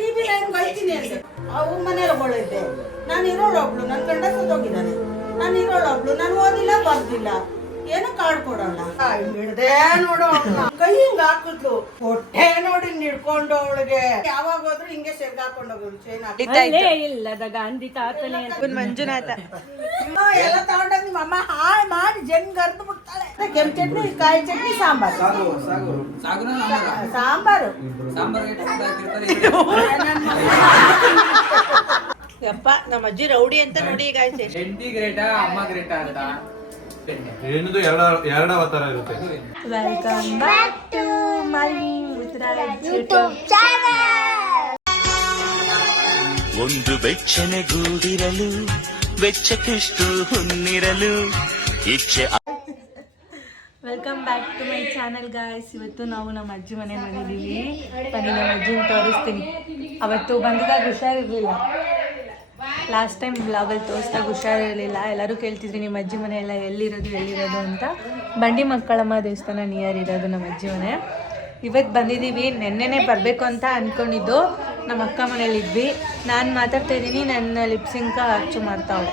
TV line ಕಳ್ತೀನಿ ಅಂದೆ. ಅವು ಮನೇಲಿ ಒಬ್ಬಳಿದ್ದೆ, ನಾನು ಇರೋಳೊಬ್ಳು, ನನ್ನ ಗಂಡ ಸತ್ತೋಗಿದ್ದಾನೆ, ನಾನು ಇರೋಳೊಬ್ಳು, ನಾನು ಓದಿಲ್ಲ ಬರ್ದಿಲ್ಲ, ಏನು ಕಾರ್ಡ್ ಕೊಡಲ್ಲ. ಹಿಡ್ದೆ ನೋಡು ಕೈ ಹಿಂಗ ಹಾಕಿದ್ಲು, ಹೊಟ್ಟೆ ನೋಡಿ ಹಿಡ್ಕೊಂಡು ಅವಳಿಗೆ ಯಾವಾಗ ಹೋದ್ರು ಹಿಂಗೆ ಸೆಗ್ ಹಾಕೊಂಡು ಹೋಗೋದು ಚೈನ್ ಇಲ್ಲದ ಗಾಂಧಿ ತಾತನೇ ಮಂಜುನಾಥ ಎಲ್ಲ ತಗೊಂಡಾಗ ನಿಮ್ಮ ಅಮ್ಮ ಹಾಳು ಮಾಡಿ ಜಂಗ್ ಅರ್ದು ಬಿಡ್ತಾಳೆ. ಕೆಂಪು ಚಟ್ನಿ, ಕಾಯಿ ಚಟ್ನಿ, ಸಾಂಬಾರು. ಯಪ್ಪ ನಮ್ಮ ಅಜ್ಜಿ ರೌಡಿ ಅಂತ ನೋಡಿ ಈಗ ಆಯ್ತು. ಏನದು ಎರಡು ಅವತಾರ ಇರುತ್ತೆ. Welcome back to my YouTube channel. ಒಂದು ಬೆಚ್ಚನೆಗೂಡಿರಲು ಬೆಚ್ಚಕ್ಕೆಷ್ಟು ಹೊನ್ನಿರಲು ಇಚ್ಛೆ. Welcome back to my channel guys. ಇವತ್ತು ನಾವು ನಮ್ಮ ಅಜ್ಜಿ ಮನೆ ಬಂದಿದ್ದೀವಿ. ಬನ್ನಿ ನಮ್ಮ ಅಜ್ಜಿನ ತೋರಿಸ್ತೀನಿ. ಅವತ್ತು ಬಂದಿದಾಗ ಹುಷಾರಿರಲಿಲ್ಲ, ಲಾಸ್ಟ್ ಟೈಮ್ ಬ್ಲಾಗಲ್ಲಿ ತೋರಿಸ್ದಾಗ ಹುಷಾರಿರಲಿಲ್ಲ. ಎಲ್ಲರೂ ಕೇಳ್ತಿದ್ರಿ ನಿಮ್ಮ ಅಜ್ಜಿ ಮನೆ ಎಲ್ಲ ಎಲ್ಲಿರೋದು ಅಂತ. ಬಂಡಿ ಮಕ್ಕಳಮ್ಮ ದೇವಸ್ಥಾನ ನಿಯರ್ ಇರೋದು ನಮ್ಮ ಅಜ್ಜಿ ಮನೆ. ಇವತ್ತು ಬಂದಿದ್ದೀವಿ. ನೆನ್ನೆನೇ ಬರಬೇಕು ಅಂತ ಅಂದ್ಕೊಂಡಿದ್ದು. ನಮ್ಮ ಅಕ್ಕ ಮನೇಲಿದ್ವಿ. ನಾನು ಮಾತಾಡ್ತಾ ಇದ್ದೀನಿ, ನನ್ನ ಲಿಪ್ಸಿಂಕ ಅಚ್ಚು ಮಾಡ್ತಾವಳೆ.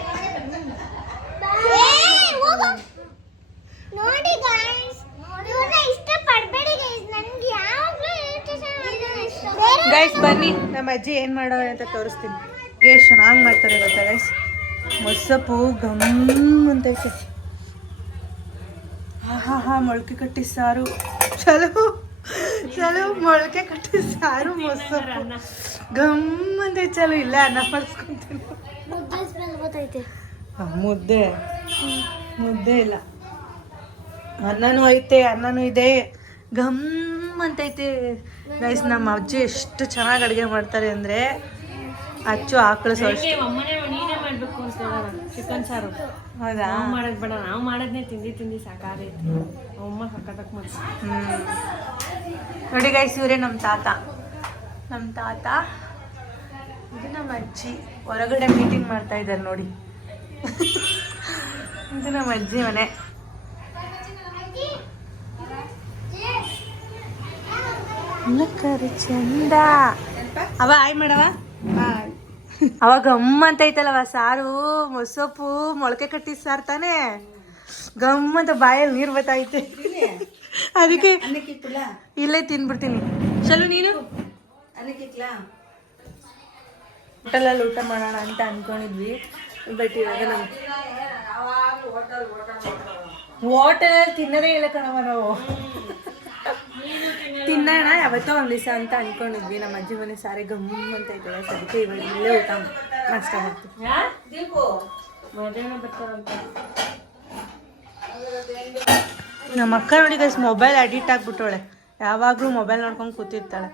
ಗೈಸ್ ಬನ್ನಿ ನಮ್ಮ ಅಜ್ಜಿ ಏನು ಮಾಡೋರು ಅಂತ ತೋರಿಸ್ತೀನಿ. ಎಷ್ಟು ಚೆನ್ನಾಗಿ ಮಾಡ್ತಾರೆ ಗೊತ್ತಾ ಗೈಸ್. ಮೊಸಪ್ಪು ಗಮ್ ಅಂತೈತೆ. ಹಾ ಮೊಳಕೆ ಕಟ್ಟಿ ಸಾರು. ಚಲೋ ಮೊಳಕೆ ಕಟ್ಟಿ ಸಾರು, ಮೊಸಪ್ಪು ಗಮ್ ಅಂತೈತೆ. ಚಲೋ ಇಲ್ಲ ಅನ್ನ ಮಾಡಿಸ್ಕೊಂತೀನಿ. ಮುದ್ದೆ ಇಲ್ಲ, ಅನ್ನನೂ ಐತೆ, ಅನ್ನನೂ ಇದೆ. ಗಮ್ ಅಂತೈತೆ ಗೈಸ್. ನಮ್ಮ ಅಜ್ಜಿ ಎಷ್ಟು ಚೆನ್ನಾಗಿ ಅಡುಗೆ ಮಾಡ್ತಾರೆ ಅಂದರೆ ಅಚ್ಚು ಆಕಳು ನೀನೇ ಮಾಡ್ಬೇಕು ಅಂತ ಚಿಕನ್ ಸಾರು. ಹೌದಾ? ನಾವು ಮಾಡೋದು ಬೇಡ, ನಾವು ಮಾಡೋದನ್ನೇ ತಿಂದು ಸಾಕಾಗೈತೆ. ಅಮ್ಮ ಸಕ್ಕತ್ತಾಗಿ ಮಾಡ್ತಾರೆ. ನೋಡಿ ಗೈಸ್, ಇವರೇ ನಮ್ಮ ತಾತ. ಇದು ನಮ್ಮ ಅಜ್ಜಿ. ಹೊರಗಡೆ ಮೀಟಿಂಗ್ ಮಾಡ್ತಾ ಇದ್ದಾರೆ ನೋಡಿ. ಇದು ನಮ್ಮ ಅಜ್ಜಿ ಮನೆ. ಚಂದ ಅವ ಆಯ್ ಮಾಡವ. ಅವಾಗ ಗಮ್ ಅಂತ ಐತಲ್ಲವ ಸಾರು, ಮೊಸಪ್ಪು ಮೊಳಕೆ ಕಟ್ಟಿ ಸಾರು ತಾನೆ. ಗಮ್ ಅಂತ ಬಾಯಲ್ಲಿ ನೀರು ಬತ್ತೈತೆ. ಅದಕ್ಕೆ ಇಲ್ಲೇ ತಿನ್ಬಿಡ್ತೀನಿ. ಚಲೋ ನೀನು ಹೋಟೆಲಲ್ಲಿ ಊಟ ಮಾಡೋಣ ಅಂತ ಅನ್ಕೊಂಡಿದ್ವಿ. ಬಟ್ ಇವಾಗ ನಾವು ಹೋಟೆಲಲ್ಲಿ ತಿನ್ನೋದೇ ಇಲ್ಲ ಕಣವ. ನಾವು ತಿನ್ನೋಣ ಯಾವತ್ತೋ ಒಂದು ದಿವಸ ಅಂತ ಅನ್ಕೊಂಡಿದ್ವಿ. ನಮ್ಮ ಅಜ್ಜಿ ಮನೆ ಸಾರಿ ಗಮ್ ಅಂತ ಐತಲ್ಲ, ಅದಕ್ಕೆ ಇವಾಗ ಇಲ್ಲೇ ಊಟ ನಾಷ್ಟ ಮಾಡ್ತೀವಿ. ನಮ್ಮ ಅಕ್ಕ ನೋಡಿ ಗೈಸ್ ಮೊಬೈಲ್ ಅಡಿಕ್ಟ್ ಆಗ್ಬಿಟ್ಟವಳೆ. ಯಾವಾಗಲೂ ಮೊಬೈಲ್ ನೋಡ್ಕೊಂಡು ಕೂತಿರ್ತಾಳೆ.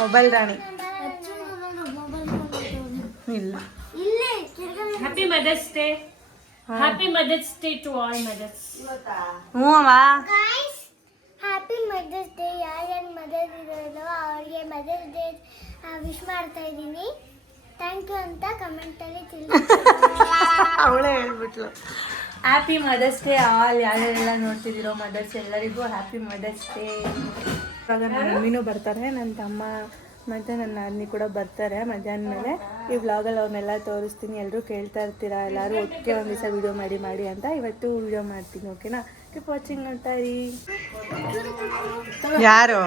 ಮೊಬೈಲ್ ರಾಣಿ. ಇಲ್ಲ. Happy mother's day. Happy mother's day to all mothers. ಹ್ಞೂ ಅವ. Happy mother's day. ಯಾರ್ಯಾರು ಮದರ್ಸ್ ಇರೋದೋ ಅವ್ರಿಗೆ ಮದರ್ಸ್ ಡೇ ವಿಶ್ ಮಾಡ್ತಾ ಇದ್ದೀನಿ. ಥ್ಯಾಂಕ್ ಯು ಅಂತ ಕಮೆಂಟಲ್ಲಿ ತಿಳಿಸಿ. ಅವಳೇ ಹೇಳ್ಬಿಟ್ಲು. Happy mother's day all. ಯಾರ್ಯಾರೆಲ್ಲ ನೋಡ್ತಿದ್ದೀರೋ ಮದರ್ಸ್ ಎಲ್ಲರಿಗೂ ಹ್ಯಾಪಿ ಮದರ್ಸ್ ಡೇ. ಇವಾಗ ನನ್ನ ಮಮ್ಮಿನೂ ಬರ್ತಾರೆ, ನನ್ನ ತಮ್ಮ ಮತ್ತು ನನ್ನ ನಾದಿನಿ ಕೂಡ ಬರ್ತಾರೆ ಮಧ್ಯಾಹ್ನ ಮೇಲೆ. ಈ ವ್ಲಾಗಲ್ಲಿ ಅವ್ರನ್ನೆಲ್ಲ ತೋರಿಸ್ತೀನಿ. ಎಲ್ಲರೂ ಕೇಳ್ತಾ ಇರ್ತೀರಾ ಎಲ್ಲರೂ ಒಟ್ಟಿಗೆ ಒಂದು ದಿವಸ ವೀಡಿಯೋ ಮಾಡಿ ಅಂತ. ಇವತ್ತು ವೀಡಿಯೋ ಮಾಡ್ತೀನಿ, ಓಕೆನಾ? ಕೀಪ್ ವಾಚಿಂಗ್ ನೋಡ್ತಾ ಇರಿ. ಯಾರು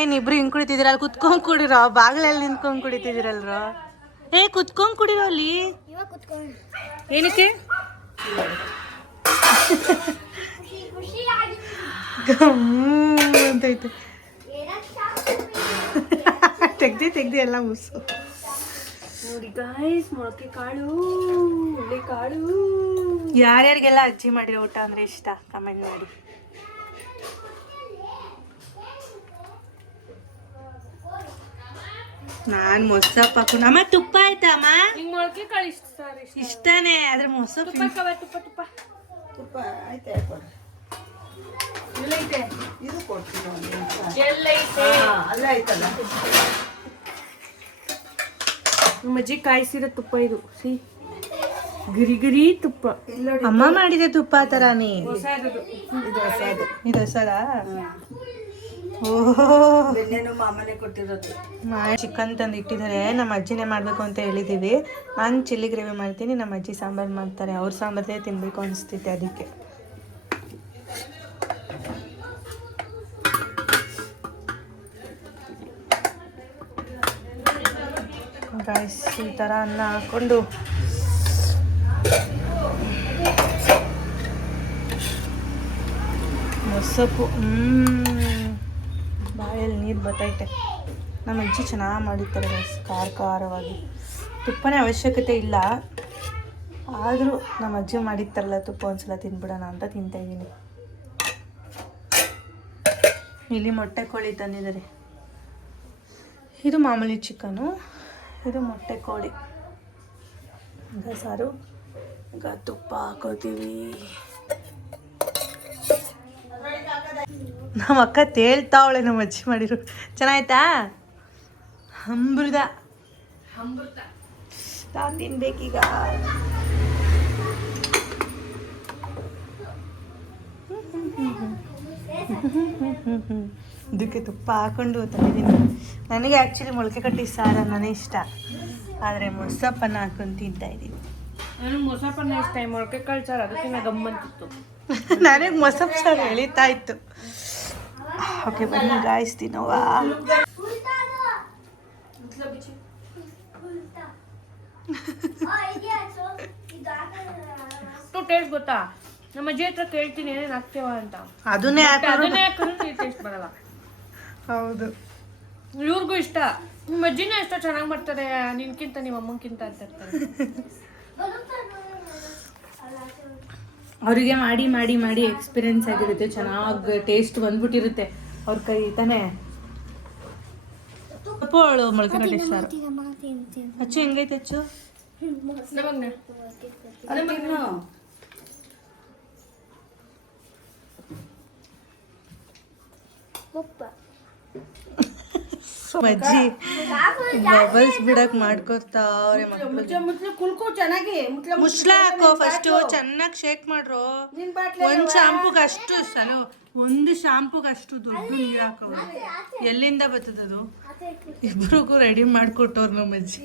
ಏನಿಬ್ರು ಹಿಂಗೆ ಕುಡಿತಿದ್ದೀರಲ್ಲ? ಕುತ್ಕೊಂಡು ಕುಡಿರೋ, ಬಾಗಿಲಲ್ಲಿ ನಿಂತ್ಕೊಂಡು ಕುಡಿತಿದ್ದೀರಲ್ರೋ. ಕುತ್ಕೊಂಡು ಕುಡಿರೋ ಅಲ್ಲಿ. ಏನಕ್ಕೆ? ಅಂತೈತೆ. ತೆಗ್ದಿ ಎಲ್ಲ ಮುಸು ನೋಡಿ ಗಾಯ್ಸ್, ಮೊಳಕೆ ಕಾಳು, ಹುಳಿ ಕಾಳು. ಯಾರ್ಯಾರಿಗೆಲ್ಲ ಅಜ್ಜಿ ಮಾಡಿರೋ ಊಟ ಅಂದ್ರೆ ಇಷ್ಟ ಕಮೆಂಟ್ ಮಾಡಿ. ನಾನು ಮೊಸಪ್ಪು ಹಾಕು. ನಮ್ಮ ತುಪ್ಪ ಆಯ್ತಾ ಅಮ್ಮ? ಮೊಳಕೆ ಕಾಳು ಇಷ್ಟನೇ, ಆದ್ರೆ ಮೊಸಪ್ಪು ತುಪ್ಪ ಆಯ್ತಾ? ಇದು ಕೊಡ್ತೀನಿ. ಅಲ್ಲ ಆಯ್ತಲ್ಲ. ನಮ್ಮ ಅಜ್ಜಿ ಕಾಯಿಸಿರೋ ತುಪ್ಪ ಇದು. ಗಿರಿ ತುಪ್ಪ. ಅಮ್ಮ ಮಾಡಿದೆ ತುಪ್ಪ ತರಾನೇ. ಹೊಸದು. ಇದು ಹೊಸದು. ಇದು ಹೊಸದಾ? ಬೆಣ್ಣೆನು ಮಾಮನೆ ಕೊಟ್ಟಿರೋದು. ಚಿಕನ್ ತಂದು ಇಟ್ಟಿದ್ದಾರೆ. ನಮ್ಮ ಅಜ್ಜಿನೇ ಮಾಡಬೇಕು ಅಂತ ಹೇಳಿದ್ದೀವಿ. ನಾನು ಚಿಲ್ಲಿ ಗ್ರೇವಿ ಮಾಡ್ತೀನಿ, ನಮ್ಮ ಅಜ್ಜಿ ಸಾಂಬಾರು ಮಾಡ್ತಾರೆ. ಅವ್ರ ಸಾಂಬಾರೇ ತಿನ್ನಬೇಕು ಅನಿಸ್ತೈತೆ ಅದಕ್ಕೆ. ಗೈಸ್ ಈ ಥರ ಅನ್ನ ಹಾಕ್ಕೊಂಡು ಮೊಸಪ್ಪು ಬಾಯಲ್ಲಿ ನೀರು ಬರ್ತೈತೆ. ನಮ್ಮ ಅಜ್ಜಿ ಚೆನ್ನಾಗಿ ಮಾಡಿರ್ತಾರೆ ಗೈಸ್, ಖಾರವಾಗಿ. ತುಪ್ಪನೇ ಅವಶ್ಯಕತೆ ಇಲ್ಲ, ಆದರೂ ನಮ್ಮ ಅಜ್ಜಿ ಮಾಡಿರ್ತಾರಲ್ಲ ತುಪ್ಪ ಒಂದ್ಸಲ ತಿನ್ಬಿಡೋಣ ಅಂತ ತಿಂತಾಯಿದ್ದೀನಿ. ಇಲ್ಲಿ ಮೊಟ್ಟೆ ಕೋಳಿ ತಂದಿದ್ದಾರೆ. ಇದು ಮಾಮೂಲಿ ಚಿಕನು, ಇದು ಮೊಟ್ಟೆ ಕೋಳಿ. ಈಗ ಸಾರು, ಈಗ ತುಪ್ಪ ಹಾಕೋತೀವಿ. ನಮ್ಮ ಅಕ್ಕ ತೇಳ್ತಾವಳೆ ನಮ್ಮ ಅಜ್ಜಿ ಮಾಡಿರು. ಚೆನ್ನಾಯ್ತಾ? ಅಮೃತ ನಾನು ತಿನ್ಬೇಕೀಗ. ಇದಕ್ಕೆ ತುಪ್ಪ ಹಾಕೊಂಡು ತಂದಿದ್ದೀನಿ. ನನಗೆ ಆ್ಯಕ್ಚುಲಿ ಮೊಳಕೆ ಕಟ್ಟಿ ಸಾರ ನನಗೆ ಇಷ್ಟ, ಆದರೆ ಮೊಸಪ್ಪನ್ನ ಹಾಕೊಂಡು ತಿಂತಾ ಇದ್ದೀನಿ. ನಾನು ಮೊಸಪ್ಪನ್ನ ಇಷ್ಟ, ಮೊಳಕೆ ಕಾಳು ಸಾರು ಅದಕ್ಕೆ ನಾನು ಗಮ್ಮಂತಿತ್ತು. ನನಗೆ ಮೊಸಪ್ಪು ಸಾರು ಎಳಿತಾ ಇತ್ತು. ಓಕೆ ಬನ್ನಿ ಗಾಯ್ಸ್ ತಿನ್ನೋವಾ. ಟೇಸ್ಟ್ ಗೊತ್ತಾ? ನಮ್ಮ ಅಜ್ಜಿ ಹತ್ರ ಕೇಳ್ತೀನಿ ಏನೇನು ಹಾಕ್ತೇವ ಅಂತ, ಅದನ್ನೇ ಅದನ್ನೇ ಹಾಕಿದ್ರೆ ಟೇಸ್ಟ್ ಬರಲ್ಲ. ಹೌದು, ಇವ್ರಿಗೂ ಇಷ್ಟ. ನಿಮ್ಮ ಅಜ್ಜಿನೇ ಎಷ್ಟೋ ಚೆನ್ನಾಗಿ ಮಾಡ್ತಾರೆ, ನಿನ್ಕಿಂತ ನಿಮ್ಮ ಅಮ್ಮಂಕಿಂತ ಅಂತ ಇರ್ತಾರೆ. ಅವರಿಗೆ ಮಾಡಿ ಮಾಡಿ ಮಾಡಿ ಎಕ್ಸ್ಪೀರಿಯನ್ಸ್ ಆಗಿರುತ್ತೆ, ಚೆನ್ನಾಗಿ ಟೇಸ್ಟ್ ಬಂದ್ಬಿಟ್ಟಿರುತ್ತೆ ಅವ್ರ ಕೈ ತಾನೇ. ಅವಳು ಮೊಳಕೆ ಕಟ್ಟಿ ಸಾರು. ಅಚ್ಚು ಹೆಂಗೈತೆ ಅಚ್ಚು? ಅಜ್ಜಿ ಬಬಲ್ಸ್ ಬಿಡಕ್ ಮಾಡ್ಕೊತಾವ್ರೆ ಮಕ್ಕಳು. ಕುಲ್ಕು ಚೆನ್ನಾಗಿ ಮುಚ್ಚಳ ಹಾಕೋ ಫಸ್ಟ್, ಚೆನ್ನಾಗಿ ಶೇಕ್ ಮಾಡ್ರು. ಒಂದು ಶಾಂಪುಗೆ ಅಷ್ಟು ಸಲ, ಒಂದು ಶಾಂಪುಗೆ ಅಷ್ಟು ದೊಡ್ಡ ನೀರು ಹಾಕೋ. ಎಲ್ಲಿಂದ ಬರ್ತದದು? ಇಬ್ರಿಗೂ ರೆಡಿ ಮಾಡ್ಕೊಟ್ಟವ್ರು ನಮ್ಮ ಅಜ್ಜಿ.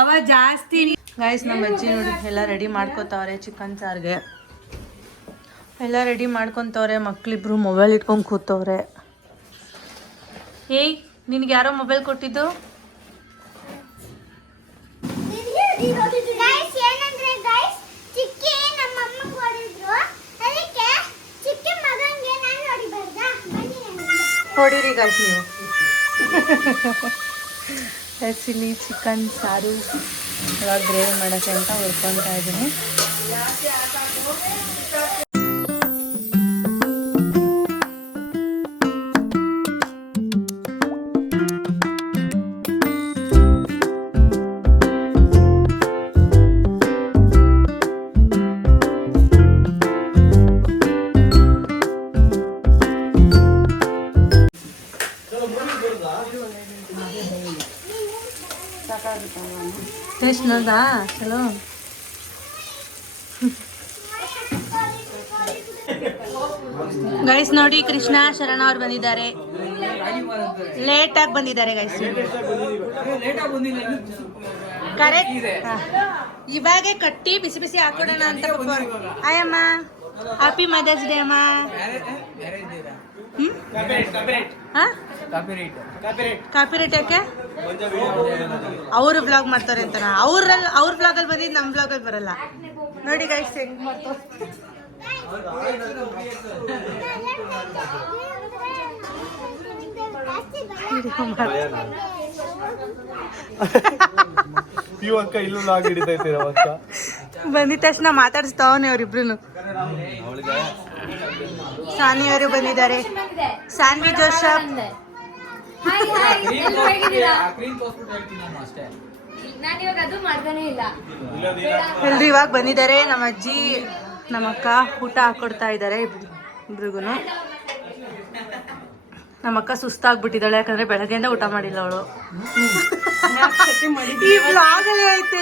ಅವ ಜಾಸ್ತಿ. ಗಾಯ್ಸ್ ನಮ್ಮ ಅಜ್ಜಿ ನೋಡಿ ಎಲ್ಲ ರೆಡಿ ಮಾಡ್ಕೊತಾವ್ರೆ ಚಿಕನ್ ಸಾರಿಗೆ. ಎಲ್ಲ ರೆಡಿ ಮಾಡ್ಕೊತವ್ರೆ. ಮಕ್ಳಿಬ್ರು ಮೊಬೈಲ್ ಇಟ್ಕೊಂಡು ಕೂತವ್ರೆ. ಏಯ್ ನಿನ್ಗೆ ಯಾರೋ ಮೊಬೈಲ್ ಕೊಟ್ಟಿದ್ದು? ಗೈಸ್ ಏನಂದ್ರೆ ಗೈಸ್ ಚಿಕ್ಕಿ ನಮ್ಮ ಅಮ್ಮಂಗೆ ಹೊಡೆದ್ರು, ಅದಕ್ಕೆ ಚಿಕ್ಕಿ ಮಗಂಗೆ ನಾನು ಹೊಡಿಬಾರ್ದಾ? ಬನ್ನಿ ಹೊಡೀರಿ ಗಾಯ್ಸ್ ನೀವು. ಇಲ್ಲಿ ಚಿಕನ್ ಸಾರು ಇವಾಗ ಗ್ರೇವಿ ಮಾಡೋಕ್ಕೆ ಅಂತ ಹುರ್ಕೊತಾ ಇದ್ದೀನಿ. ಟೇಸ್ಟ್ ನೋಡ್ದಾ? ಚಲೋ. ಗೈಸ್ ನೋಡಿ ಕೃಷ್ಣ ಶರಣ ಅವ್ರು ಬಂದಿದ್ದಾರೆ. ಲೇಟಾಗಿ ಬಂದಿದ್ದಾರೆ ಗೈಸ್. ಕರೆಕ್ಟ್ ಇವಾಗೆ ಕಟ್ಟಿ ಬಿಸಿ ಬಿಸಿ ಹಾಕೊಡೋಣ ಅಂತ. ಅಯ್ಯಮ್ಮ ಹ್ಯಾಪಿ ಮದರ್ಸ್ ಡೇ ಅಮ್ಮ. ಕಾಪಿರೇಟ್ ಯಾಕೆ? ಅವರು ಬ್ಲಾಗ್ ಮಾಡ್ತಾರೆ ಅಂತ. ಅವ್ರ ಬ್ಲಾಗಲ್ಲಿ ಬಂದಿದ್ದು ನಮ್ಮ ಬ್ಲಾಗಲ್ಲಿ ಬರಲ್ಲ. ನೋಡಿ ಗೈಸ್ ಹೆಂಗ್ ಮಾಡ್ತಾರೆ. ಬಂದಿದ ತಕ್ಷಣ ಮಾತಾಡಿಸ್ತಾವನೆ ಅವ್ರಿಬ್ರು. ಸಾನಿ ಅವರು ಬಂದಿದ್ದಾರೆ. ಸಾನ್ವಿ ಜೋಸಫ್ ಎಲ್ರು ಇವಾಗ ಬಂದಿದ್ದಾರೆ. ನಮ್ಮ ಅಜ್ಜಿ ನಮ್ಮ ಅಕ್ಕ ಊಟ ಹಾಕೊಡ್ತಾ ಇದ್ದಾರೆ ಇಬ್ರಿಗೂ. ನಮ್ಮ ಅಕ್ಕ ಸುಸ್ತಾಗ್ಬಿಟ್ಟಿದ್ದಾಳೆ, ಯಾಕಂದ್ರೆ ಬೆಳಗ್ಗೆಯಿಂದ ಊಟ ಮಾಡಿಲ್ಲ ಅವಳು. ಈ ಬ್ಲಾಗಲ್ಲಿ ಐತೆ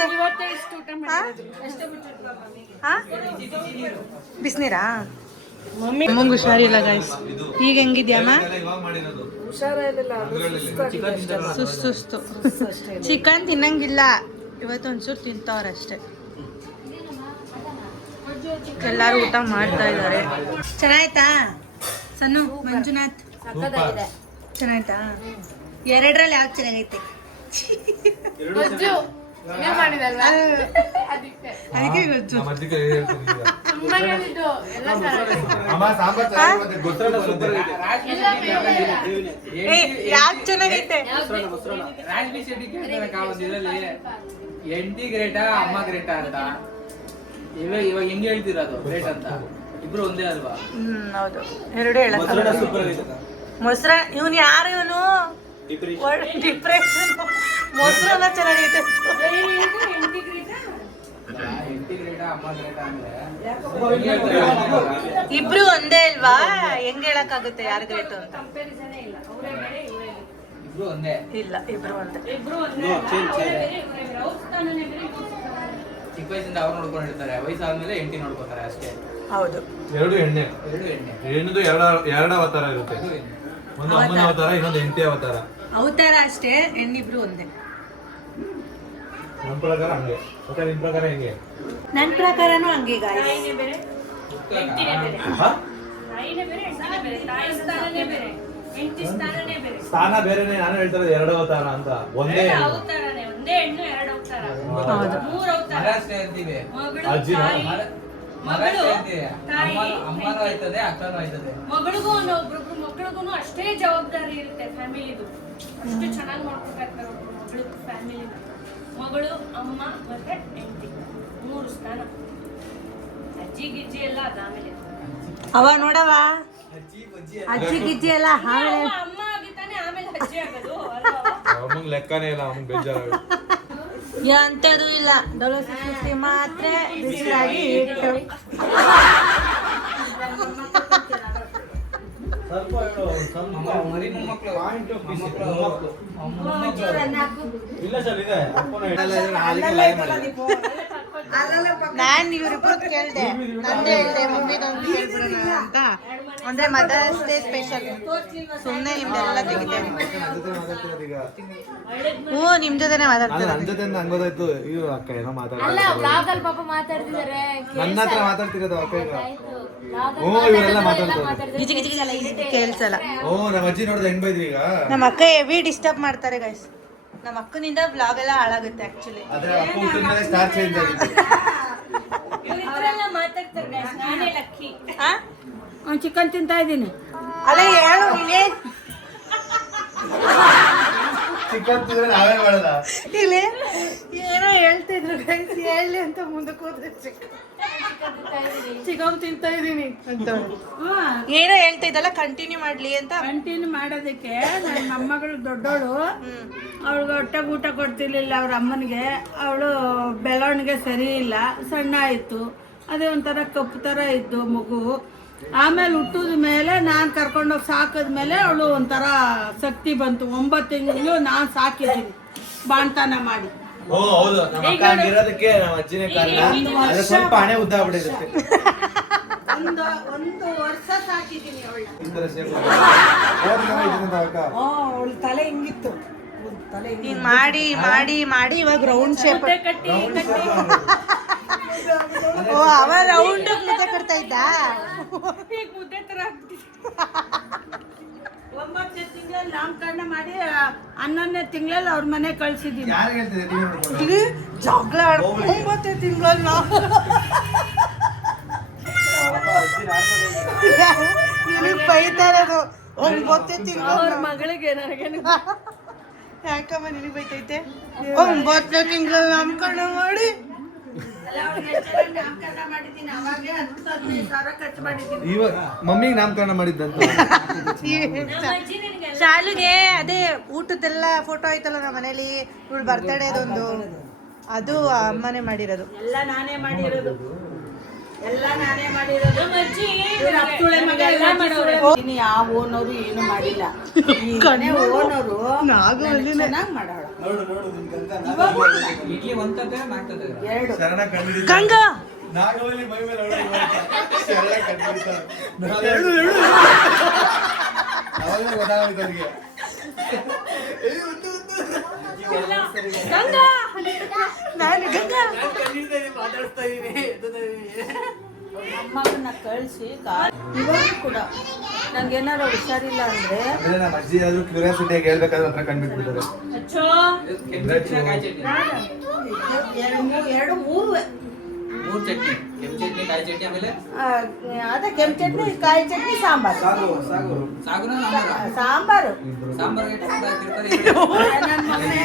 ಬಿಸಿನೀರಾ? ಅಮ್ಮಂಗೆ ಹುಷಾರಿಲ್ಲ ಗೈಸ್. ಈಗ ಹೆಂಗಿದ್ಯಮ್ಮ? ಇವಾಗ ಮಾಡಿರೋದು ಸುಸ್ತು ಚಿಕನ್ ತಿನ್ನಂಗಿಲ್ಲ, ಇವತ್ತು ಒಂಚೂರು ತಿಂತವ್ರಷ್ಟೇ. ಎಲ್ಲರೂ ಊಟ ಮಾಡ್ತಾ ಇದ್ದಾರೆ. ಚೆನ್ನಾಯ್ತಾ ಸನ್ನು ಮಂಜುನಾಥ್? ಚೆನ್ನಾಯ್ತಾ? ಎರಡರಲ್ಲಿ ಯಾವ್ದು ಚೆನ್ನಾಗೈತೆ? ಅದಕ್ಕೆ ಗೊತ್ತು. ನಮ್ಮ ಅಜ್ಜಿ ಕೈ ಹೇಳ್ತೀನಿ ಈಗ. ಅಮ್ಮ ಸಾಂಬಾರ್ ಚೆನ್ನಾಗಿರುತ್ತೆ, ಗೊತ್ತಲ್ಲ ಸೂಪರ್ ಇದೆ. ಯಾವ್ದು ಚೆನ್ನಾಗೈತೆ? ರಾಜ್ಬಿ ಶೆಟ್ಟಿ ಕೇಳ್ತಾರೆ ಕಾವತ್ತು ಇದರಲ್ಲಿ ಎಂಟಿ ಗ್ರೇಟಾ ಅಮ್ಮ ಗ್ರೇಟಾ ಅಂತ. ಇವಾಗ ಹೆಂಗ್ ಹೇಳ್ತಿರೋದು ಗ್ರೇಟ್ ಅಂತ? ಇಬ್ರು ಒಂದೇ ಅಲ್ವಾ? ಹೌದು, ಎರಡು ಹೇಳಕ್ಕ. ಮೊಸರ ಇವನು ಯಾರು? ಇವನು ಡಿಪ್ರೆಷನ್. ಮೊಸರನ್ನ ಚೆನ್ನಾಗೈತೆ. ಎಂಟಿ ಗ್ರೇಟಾ ಅಮ್ಮ ಗ್ರೇಟಾ ಅಂದ್ರೆ ಇಬ್ರು ಒಂದೇ ಅಲ್ವಾ? ಹೆಂಗ್ ಹೇಳಕ್ಕಾಗುತ್ತೆ ಯಾರು ಗ್ರೇಟ್ ಅಂತ? ಇಬ್ರು ಒಂದೇ. ಇಲ್ಲ, ಇಬ್ರು ಒಂದೇ. ಚಿಕ್ಕ ವಯಸ್ಸಿಂದ ಅವ್ರು ನೋಡ್ಕೊಂಡಿರ್ತಾರೆ, ವಯಸ್ಸಾದ್ಮೇಲೆ ಎಂಟಿ ನೋಡ್ಕೊತಾರೆ ಅಷ್ಟೇ. ಹೌದು, ಎರಡು ಎಣ್ಣೆ. ಎರಡು ಎಣ್ಣೆ. ಹೆಣ್ಣದು ಎರಡು ಅವತಾರ ಇರುತ್ತೆ. ಒಂದು ಅಮ್ಮನ ಅವತಾರ, ಇನ್ನೊಂದು ಹೆಂಡತಿ ಅವತಾರ. ಅವತಾರ ಅಷ್ಟೇ, ಹೆಣ್ಣಿಬ್ರು ಒಂದೇ. ನಮ್ಮ ಪ್ರಕಾರ ಹಂಗೆ. ಮತ್ತೆ ನಿಮ್ ಪ್ರಕಾರ ಹೆಂಗೆ? ನನ್ನ ಪ್ರಕಾರನೂ ಹಂಗೆ ಗಾಯ್ಸ್. ತಾಯಿನೇ ಬೇರೆ ಹೆಂಡತಿನೇ ಬೇರೆ. ತಾಯಿನೇ ಬೇರೆ ಹೆಂಡತಿನೇ ಬೇರೆ. ತಾಯಿ ಸ್ಥಾನನೇ ಬೇರೆ, ಹೆಂಡತಿ ಸ್ಥಾನನೇ ಬೇರೆ. ಸ್ಥಾನ ಬೇರೆನೆ. ನಾನು ಹೇಳ್ತಾರೆ ಎರಡು ಅವತಾರ ಅಂತ. ಒಂದೇ ಎರಡು ಅವತಾರನೇ, ಒಂದೇ ಹೆಣ್ಣು ಎರಡು ಅವತಾರ, ಮೂರು ಅವತಾರ. ಮಹಾರಾಷ್ಟ್ರ ಇರ್ತೀವಿ, ಮಗಳು, ಅಜ್ಜಿನ? ತಾಯಿ, ಮಗಳು, ಮಹಾರಾಷ್ಟ್ರ ಇರ್ತೀವಿ. ತಾಯಿ, ಅಮ್ಮನೂ ಆಯ್ತದೆ, ಅಕ್ಕನೂ ಆಯ್ತದೆ. ಮಗಳಿಗೂ ಒಬ್ಬೊಬ್ರು ಮಗಳಿಗೂ ಅಷ್ಟೇ ಜವಾಬ್ದಾರಿ ಇರುತ್ತೆ ಫ್ಯಾಮಿಲಿದು. ಅಷ್ಟು ಚೆನ್ನಾಗಿ ನೋಡ್ಕೊಬೇಕಾಗ್ತಾರೆ ಒಬ್ರು ಮಗಳು ಫ್ಯಾಮಿಲಿನ. ಮಗಳು, ಅಮ್ಮ ಮತ್ತೆ ಹೆಂಡತಿ, ಮೂರು ಸ್ಥಾನ. ಅಜ್ಜಿ ಗಿಜ್ಜಿ ಎಲ್ಲ ಅದಾದ್ಮೇಲೆ. ಅವ ನೋಡವ ಅಜ್ಜಿ ಗಿಜ್ಜಿ ಎಲ್ಲ ಆಮೇಲೆ. ಅಮ್ಮ ಆಗಿತ್ತಾನೆ ಆಮೇಲೆ ಅಜ್ಜಿ ಆಗೋದು ಅಲ್ವಾ? ಅಮ್ಮಂಗ್ ಲೆಕ್ಕನೇ ಇಲ್ಲ, ಅಮ್ಮಂಗ್ ಬೇಜಾರು. ಎಂತದು ಇಲ್ಲ, ದೊಳಸಿ ಮಾತ್ರ ಬಿಸಿಲಾಗಿ ಇಟ್ಟು. ಮರಿ ಮೊಮ್ಮಕ್ಳು ಇಲ್ಲ ಸರ್, ಇದೆ. ನಾನ್ ಇವ್ರಿಬ್ರು ಕೇಳ್ದೆ, ನಂದೇ ಹೇಳ್ದೆ ಮಮ್ಮಿದೊಂದು ಕೇಳ್ಬಿಡೋಣ ಅಂತ. ಅಂದ್ರೆ ಮದರ್ಸ್ ಡೇ ಸ್ಪೆಷಲ್. ಸುಮ್ಮನೆ ನಿಮ್ದೆಲ್ಲ ತೆಗಿತೇನೆ. ಹ್ಞೂ, ನಿಮ್ ಜೊತೆನೆ ಮಾತಾಡ್ತಾರೆ. ನನ್ನ ಜೊತೆ ಹಂಗೋದಾಯ್ತು. ಇವ್ರು ಅಕ್ಕ ಏನೋ ಮಾತಾಡ್ತಾರೆ. ನನ್ನ ಹತ್ರ ಮಾತಾಡ್ತಿರೋದು ಅಕ್ಕ ಈಗ. ಹ್ಞೂ, ಇವರೆಲ್ಲ ಮಾತಾಡ್ತಾರೆ. ಗಿಜಿ ಗಿಜಿ ಗಿಜಿ ಕೇಳ್ಸಲ್ಲ. ಓ, ನಮ್ಮ ಅಜ್ಜಿ ನೋಡಿದ್ರೆ ಹೆಂಗ್ ಬೈದ್ರಿ ಈಗ? ನಮ್ಮ ಅಕ್ಕ ಹೆವಿ ಡಿಸ್ಟರ್ಬ್ ಮಾಡ್ತಾರೆ ಗೈಸ್. ನಮ್ಮ ಅಕ್ಕನಿಂದ ವ್ಲಾಗ್ ಎಲ್ಲ ಹಾಳಾಗುತ್ತೆ ಆಕ್ಚುಲಿ. ಆದ್ರೆ ಅಪ್ಪ ಹುಟ್ಟಿದ ಮೇಲೆ ಸ್ಟಾರ್ ಚೇಂಜ್ ಆಗಿತ್ತು. ಇವರೆಲ್ಲ ಮಾತಾಡ್ತಾರೆ guys, ನಾನೇ ಲಕ್ಕಿ. ಚಿಕನ್ ತಿಂತಾ ಇದ್ದೀನಿ. ಅಲ್ಲ ಹೇಳು ಇಲ್ಲಿ ಚಿಕನ್ ತಿಂದ್ರೆ ನಾವೇ ಮಾಡೋದ? ಇಲ್ಲಿ ಏನೋ ಹೇಳ್ತಿದ್ರು ಗೈಸ್, ಹೇಳಿ ಅಂತ ಮುಂದಕ್ಕೆ ಹೋದ್ರೆ ಚಿಕನ್ ತಿಂತಾ ಇದ್ದೀನಿ ಅಂತ ಏನೋ ಹೇಳ್ತಾ ಇದ್ದಲ್ಲ, ಕಂಟಿನ್ಯೂ ಮಾಡ್ಲಿ ಅಂತ. ಕಂಟಿನ್ಯೂ ಮಾಡೋದಕ್ಕೆ ನನ್ನ ಮೊಮ್ಮಗಳು ದೊಡ್ಡವಳು, ಅವಳಿಗೆ ಹೊಟ್ಟೆಗೆ ಊಟ ಕೊಡ್ತಿರ್ಲಿಲ್ಲ ಅವ್ರ ಅಮ್ಮನಿಗೆ. ಅವಳು ಬೆಳವಣಿಗೆ ಸರಿ ಇಲ್ಲ, ಸಣ್ಣ ಆಯಿತು. ಅದೇ ಒಂಥರ ಕಪ್ಪು ಥರ ಇದ್ದು ಮಗು. ಆಮೇಲೆ ಹುಟ್ಟಿದ ಮೇಲೆ ನಾನು ಕರ್ಕೊಂಡೋಗಿ ಸಾಕಿದ್ಮೇಲೆ ಅವಳು ಒಂಥರ ಶಕ್ತಿ ಬಂತು. 9 ತಿಂಗಳು ನಾನು ಸಾಕಿದ್ದೀನಿ ಬಾಣ್ತನ ಮಾಡಿ. ಓ ಹೌದು, ನಮ್ಮ ಅಕ್ಕ ಹಂಗಿರೋದಕ್ಕೆ ನಮ್ಮ ಅಜ್ಜಿನೇ ಕಾರಣ. ಅದ್ರ ಸ್ವಲ್ಪ ಹಣೆ ಉದ್ದ ಆಗ್ಬಿಟ್ಟಿರುತ್ತೆ. ಒಂದು ವರ್ಷ ಸಾಕಿದ್ದೀನಿ ಅವಳನ್ನ. ಈ ತರ ಸೇವ್ ಅಕ್ಕ. ಅವಳ ತಲೆ ಹಿಂಗಿತ್ತು, ತಲೆ ಹಿಂಗ್ ಮಾಡಿ ಮಾಡಿ ಮಾಡಿ ಇವಾಗ ರೌಂಡ್ ಶೇಪ್. ಕಟ್ಟಿ ಓ, ಅವ ರೌಂಡ್ ಮುದ್ದೆ ಕಟ್ತಾ ಇದ್ದ. ಈಗ ಮುದ್ದೆ ತರ ಆಗ್ತಿದೆ. 9ನೇ ತಿಂಗಳಲ್ಲಿ ನಾಮಕರಣ ಮಾಡಿ 11ನೇ ತಿಂಗಳಲ್ಲಿ ಅವ್ರ ಮನೆ ಕಳ್ಸಿದ್ದೀನಿ. ಯಾರಿಗೆ ಹೇಳ್ತಿದ್ದೆ ಟಿವಿ ನೋಡ್ಕೊಂಡು? ಇಲ್ಲಿ ಜಗಳ 9ನೇ ತಿಂಗಳಲ್ಲಿ ನಿನಗೆ ಬೈತಾ ಇರೋದು. 9ನೇ ತಿಂಗಳು ಅವ್ರ ಮಗಳಿಗೆ ನನಗೇನು ಯಾಕಮ್ಮ ನಿನಗೆ ಬೈತೈತೆ? 9ನೇ ತಿಂಗಳಲ್ಲಿ ನಾಮಕರಣ ಮಾಡಿ ನಾಮಕರಣ ಮಾಡಿದ್ದೀನಿ. ಅವಾಗೇ 10-15 ಸಾವಿರ ಖರ್ಚು ಮಾಡಿದ್ದೀನಿ. ಇವಾಗ ಮಮ್ಮಿಗೆ ನಾಮಕರಣ ಮಾಡಿದ್ದಂತ. ಶಾಲುಗೆ ಅದೇ ಊಟದೆಲ್ಲ ಫೋಟೋ ಐತಲ್ಲ ನಮ್ಮ ಮನೇಲಿ, ಇವಳು ಬರ್ತಡೇದೊಂದು, ಅದು ಅಮ್ಮನೇ ಮಾಡಿರೋದು. ಎಲ್ಲ ನಾನೇ ಮಾಡಿರೋದು, ಎಲ್ಲ ನಾನೇ ಮಾಡಿರೋದು. ನಮ್ಮ ಅಜ್ಜಿ ಇವ್ರ ಅಪ್ಪುಳೆ ಮಗ ಎಲ್ಲ ಮಾಡೋರು. ಯಾವ ಓನರು ಏನು ಮಾಡಿಲ್ಲ. ಓನರು ಚೆನ್ನಾಗಿ ಮಾಡೋಳು. ಇಡ್ಲಿ ಒಂದ್ ತಟ್ಟೆ 4 ತಟ್ಟೆ. 2 ಶರಣ ಕಂಡಿದ್ದ. ಗಂಗಾ ನಾಗವಲ್ಲಿ ಮೈ ಮೇಲೆ ಶರಳ ಕಟ್ಬಿಡ್ತಾರೆ. ಅವಾಗ ಗೊತ್ತಾಗೋಯ್ತು ಅವ್ರಿಗೆ. ನಾನು ಗಂಗಾ ಅಮ್ಮನ ಕಳಿಸಿ ಇವಾಗ ಕೂಡ ನಂಗೇನಾರ ಹುಷಾರಿಲ್ಲ ಅಂದ್ರೆ ಆಮೇಲೆ ನಮ್ಮ ಅಜ್ಜಿ ಆದ್ರೂ ಕ್ಯೂರಿಯಾಸಿಟಿಯಾಗಿ ಹೇಳ್ಬೇಕಾದ್ರೆ ಹತ್ರ ಕಂಡ್ಬಿಟ್ಬಿಡ್ತಾರೆ. ಅಚ್ಚೋ ಎರಡು ಮೂರು ಮೂರ್ ಚಟ್ನಿ ಕೆಂಪು ಚಟ್ನಿ ಕಾಯಿ ಚಟ್ನಿ ಆಮೇಲೆ ಅದೇ ಕೆಂಪು ಚಟ್ನಿ ಕಾಯಿ ಚಟ್ನಿ ಸಾಂಬಾರು ಸಾಗುನ ಸಾಂಬಾರು ಸಾಂಬಾರ್ ನನ್ನ ಮಗನೇ